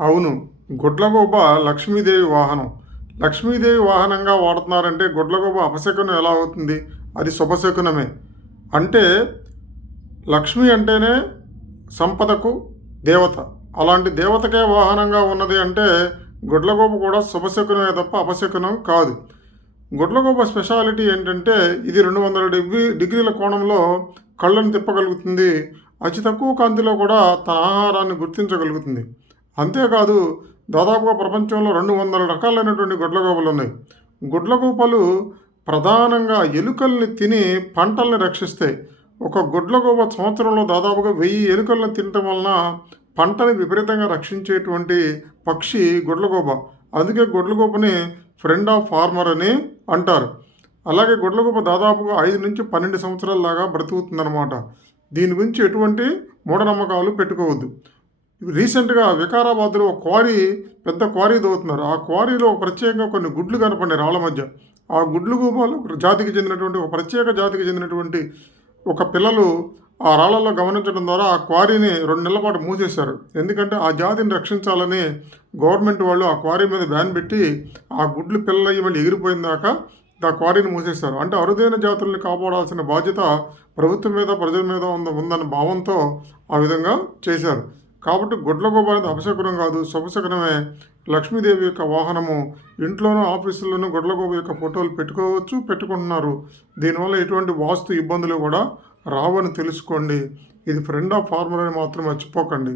అవును. గుడ్లగోబ లక్ష్మీదేవి వాహనం. లక్ష్మీదేవి వాహనంగా వాడుతున్నారంటే గుడ్లగోబ అపశకునం ఎలా అవుతుంది? అది శుభశకునమే. అంటే లక్ష్మి అంటేనే సంపదకు దేవత. అలాంటి దేవతకే వాహనంగా ఉన్నది అంటే గుడ్లగోబ కూడా శుభశకునమే తప్ప అపశకునం కాదు. గుడ్లగోబ స్పెషాలిటీ ఏంటంటే ఇది రెండు వందల డిగ్రీ డిగ్రీల కోణంలో కళ్ళను తిప్పగలుగుతుంది. అతి తక్కువ కాంతిలో కూడా తన ఆహారాన్ని గుర్తించగలుగుతుంది. అంతేకాదు దాదాపుగా ప్రపంచంలో రెండు వందల రకాలైనటువంటి గుడ్లగూపలు ఉన్నాయి. గుడ్లగూపలు ప్రధానంగా ఎలుకల్ని తిని పంటల్ని రక్షిస్తాయి. ఒక గుడ్లగూప సంవత్సరంలో దాదాపుగా వెయ్యి ఎలుకలను తినటం వలన పంటని విపరీతంగా రక్షించేటువంటి పక్షి గుడ్లగూప అందుకే గుడ్లగూపని ఫ్రెండ్ ఆఫ్ ఫార్మర్ అని అంటారు. అలాగే గుడ్లగూప దాదాపుగా ఐదు నుంచి పన్నెండు సంవత్సరాల దాకా బ్రతుకుతుందన్నమాట. దీని గురించి ఎటువంటి మూఢనమ్మకాలు పెట్టుకోవద్దు. రీసెంట్గా వికారాబాద్లో ఒక క్వారీ పెద్ద క్వారీ దోవుతున్నారు ఆ క్వారీలో ప్రత్యేకంగా కొన్ని గుడ్లు కనపడినాయి రాళ్ళ మధ్య. ఆ గుడ్లు గూబాలు జాతికి చెందినటువంటి ఒక ప్రత్యేక జాతికి చెందినటువంటి ఒక పిల్లలు ఆ రాళ్ళల్లో గమనించడం ద్వారా ఆ క్వారీని రెండు నెలల పాటు మూసేశారు. ఎందుకంటే ఆ జాతిని రక్షించాలని గవర్నమెంట్ వాళ్ళు ఆ క్వారీ మీద బ్యాన్ పెట్టి ఆ గుడ్లు పిల్లలు మళ్ళీ ఎగిరిపోయిన దాకా ఆ క్వారీని మూసేశారు. అంటే అరుదైన జాతుల్ని కాపాడాల్సిన బాధ్యత ప్రభుత్వం మీద ప్రజల మీద ఉంద ఉందన్న భావంతో ఆ విధంగా చేశారు. కాబట్టి గుడ్లగూబ అనేది అపశకునం కాదు శుభశకునమే లక్ష్మీదేవి యొక్క వాహనము ఇంట్లోనూ ఆఫీసుల్లోనూ గుడ్లగూబ యొక్క ఫోటోలు పెట్టుకోవచ్చు పెట్టుకుంటున్నారు. దీనివల్ల ఎటువంటి వాస్తు ఇబ్బందులు కూడా రావని తెలుసుకోండి. ఇది ఫ్రెండ్ ఆఫ్ ఫార్మర్ అని మాత్రం మర్చిపోకండి.